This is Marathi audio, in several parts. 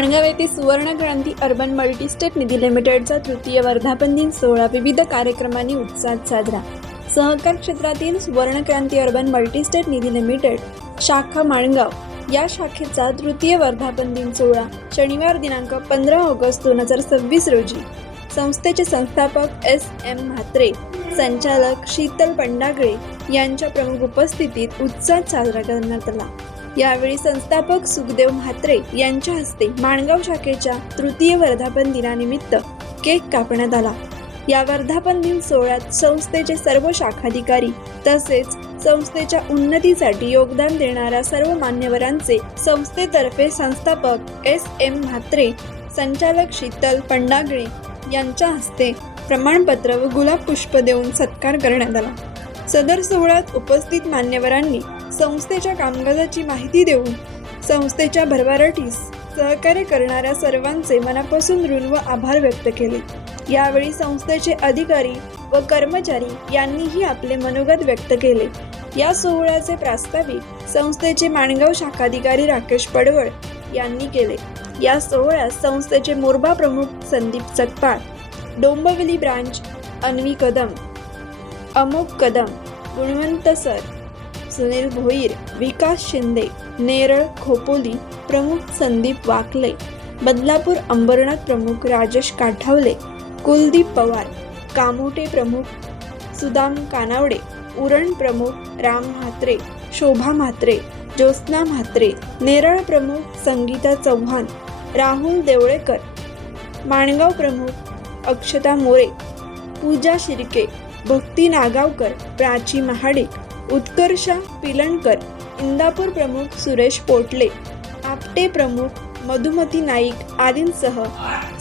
माणगाव येथे सुवर्ण क्रांती अर्बन मल्टीस्टेट निधी लिमिटेडचा तृतीय वर्धापन दिन सोहळा विविध कार्यक्रमांनी उत्साहात साजरा। सहकार क्षेत्रातील सुवर्ण क्रांती अर्बन मल्टीस्टेट निधी लिमिटेड शाखा माणगाव या शाखेचा तृतीय वर्धापन दिन सोहळा शनिवार दिनांक 15 ऑगस्ट 2026 रोजी संस्थेचे संस्थापक एस.एम. म्हात्रे, संचालक शीतल पंडागळे यांच्या प्रमुख उपस्थितीत उत्साहात साजरा करण्यात आला। यावेळी संस्थापक सुखदेव म्हात्रे यांच्या हस्ते माणगाव शाखेच्या तृतीय वर्धापन दिनानिमित्त केक कापण्यात आला। या वर्धापन दिन सोहळ्यात संस्थेचे सर्व शाखाधिकारी तसेच संस्थेच्या उन्नतीसाठी योगदान देणाऱ्या सर्व मान्यवरांचे संस्थेतर्फे संस्थापक एस.एम. म्हात्रे, संचालक शीतल पंडागळे यांच्या हस्ते प्रमाणपत्र व गुलाब पुष्प देऊन सत्कार करण्यात आला। सदर सोहळ्यात उपस्थित मान्यवरांनी संस्थेच्या कामकाजाची माहिती देऊन संस्थेच्या भरभराटीस सहकार्य करणाऱ्या सर्वांचे मनापासून ऋण व आभार व्यक्त केले। यावेळी संस्थेचे अधिकारी व कर्मचारी यांनीही आपले मनोगत व्यक्त केले। या सोहळ्याचे प्रास्ताविक संस्थेचे माणगाव शाखाधिकारी राकेश पडवळ यांनी केले। या सोहळ्यात संस्थेचे मोरबा प्रमुख संदीप सकपाळ, डोंबिवली ब्रांच अन्वी कदम, अमोक कदम, गुणवंत सर, सुनील भोईर, विकास शिंदे, नेरळ खोपोली प्रमुख संदीप वाकले, बदलापूर अंबरनाथ प्रमुख राजेश काठावले, कुलदीप पवार, कामोठे प्रमुख सुदाम कानावडे, उरण प्रमुख राम म्हात्रे, शोभा म्हात्रे, ज्योत्स्ना म्हात्रे, नेरळ प्रमुख संगीता चव्हाण, राहुल देवळेकर, माणगाव प्रमुख अक्षता मोरे, पूजा शिर्के, भक्ती नागावकर, प्राची महाडिक, उत्कर्षा पिलणकर, इंदापूर प्रमुख सुरेश पोटले, आपटे प्रमुख मधुमती नाईक आदींसह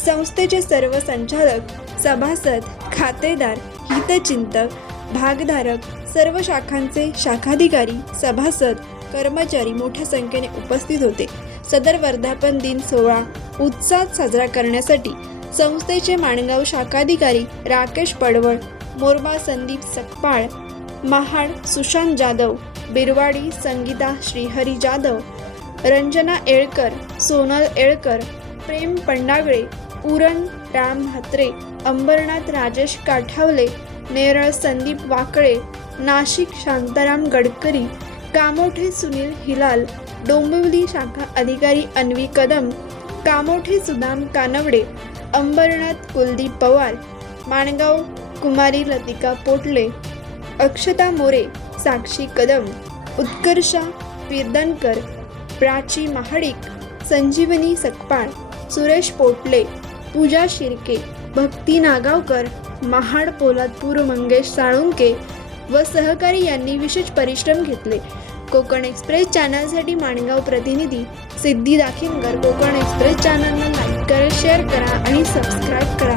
संस्थेचे सर्व संचालक, सभासद, खातेदार, हितचिंतक, भागधारक, सर्व शाखांचे शाखाधिकारी, सभासद, कर्मचारी मोठ्या संख्येने उपस्थित होते। सदर वर्धापन दिन सोहळा उत्साहात साजरा करण्यासाठी संस्थेचे माणगाव शाखाधिकारी राकेश पडवळ, मोरबा संदीप सकपाळ, महाड सुशांत जाधव, बिरवाडी संगीता श्रीहरी जाधव, रंजना येळकर, सोनल येळकर, प्रेम पंडागळे, उरण राम म्हात्रे, अंबरनाथ राजेश काठावले, नेरळ संदीप वाकळे, नाशिक शांताराम गडकरी, कामोठे सुनील हिलाल, डोंबिवली शाखा अधिकारी अन्वी कदम, कामोठे सुदाम कानवडे, अंबरनाथ कुलदीप पवार, माणगाव कुमारी लतिका पोटले, अक्षता मोरे, साक्षी कदम, उत्कर्षा पिरदनकर, प्राची महाडिक, संजीवनी सकपाळ, सुरेश पोटले, पूजा शिर्के, भक्ती नागावकर, महाड पोलादपूर मंगेश साळुंके व सहकारी यांनी विशेष परिश्रम घेतले। कोकण एक्सप्रेस चॅनलसाठी माणगाव प्रतिनिधी सिद्धी दाखिनकर। कोकण एक्सप्रेस चॅनलला लाईक करा, शेअर करा आणि सबस्क्राईब करा।